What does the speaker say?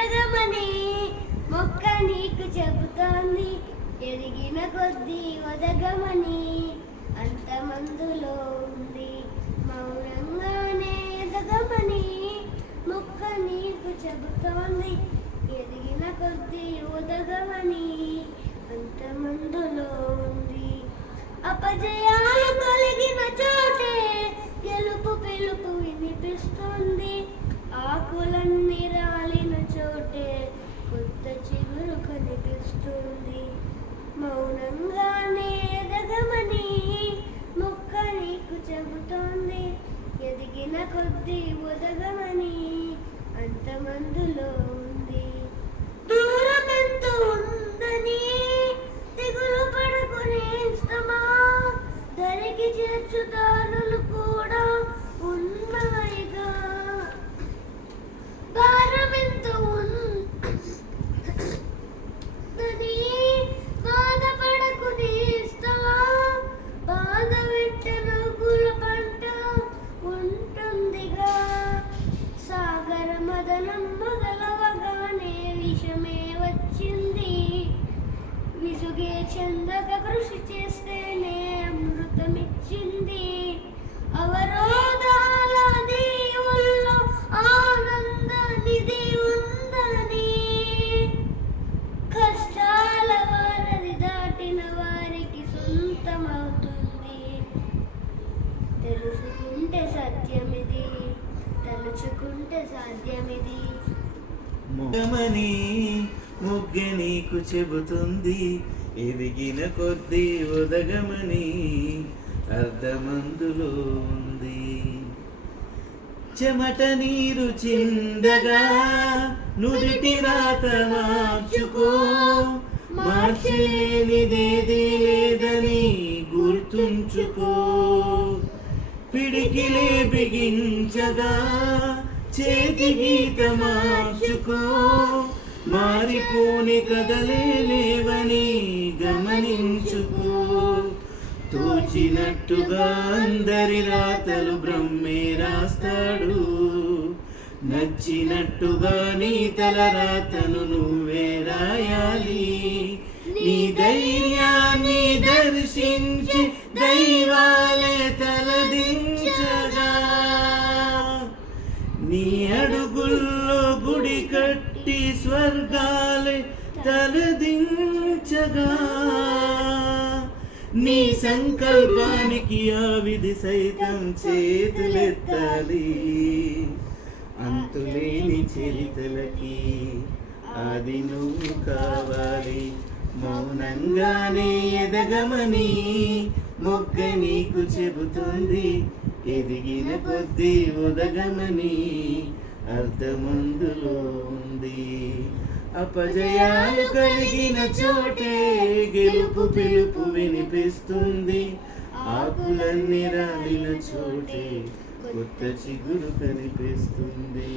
ఎదగమని మొక్క నీకు చెబుతోంది, ఎదిగిన కొద్దీ ఒదగమని అంత మందులో ఉంది. మౌనంగానే ఎదగమని మొక్క నీకు చెబుతోంది, ఎదిగిన కొద్దీ ఒదగమని అంత మందులో ఉంది. అపజయాలు కలిగిన చోటే గెలుపు పిలుపు వినిపిస్తుంది. ఆకులన్నీ రాలిన చోటే కొత్త చిగురు కనిపిస్తుంది. మౌనంగానే ఎదగమని మొక్క నీకు చెబుతోంది, ఎదిగిన కొద్దీ ఒదగమని అంత మందులో ఉంది. దూరం ఎంత ఉందని దిగులు పడుకునే ఇష్టమా, దరికి చేర్చు దారులు కూడా ఉన్నాయిగా. భారం ఎంత ఉందని బాధపడకునే ఇష్టమా, బాధ వెంటనే నవ్వుల పంట ఉంటుందిగా. సాగర మదనం మొదలవగానే విషమే వచ్చింది, విసుగే చందక కృషి చేస్తేనే అమృతమిచ్చింది. అవరోధాల దేవుల్లో ఆనంద నిధి ఉందని, కష్టాల వారధి దాటిన వారికి సొంతమవుతుంది. తెలుసుకుంటే సత్యమిది, తలుచుకుంటే సాధ్యమిది. మొగ్గమని మొగ్గ నీకు చెబుతుంది, ఎదిగిన కొద్దీ ఒదగమని అర్ధమందులో ఉంది. చెమట నీరు చిందగా నుదిటి రాత మార్చుకో, మార్చలేనిదేదీ లేదని గుర్తుంచుకో. పిడికిలే బిగించగా చేతి గీత మార్చుకో, మారిపోని కదలే లేవని గమనించుకో. తోచినట్టుగా అందరి రాతలు బ్రహ్మే రాస్తాడు, నచ్చినట్టుగా నీ తల రాతను నువ్వే రాయాలి. నీ ధైర్యాన్ని దర్శించి దైవాలే తలదించగా, నీ అడుగుల్లో గుడి కట్టి స్వర్గాలే తలదించగా. నీ సంకల్పానికి ఆ విధి సైతం చేతులెత్తాలి. అంతులేని చరితలకి ఆది నువ్వు కావాలి. మౌనంగానే ఎదగమని మొగ్గ నీకు చెబుతుంది, ఎదిగిన కొద్దీ ఒదగమని అర్ధమందులో ఉంది. అపజయాలు కలిగిన చోటే గెలుపు పిలుపు వినిపిస్తుంది. ఆకులన్నీ రాలిన చోటే కొత్త చిగురు కనిపిస్తుంది.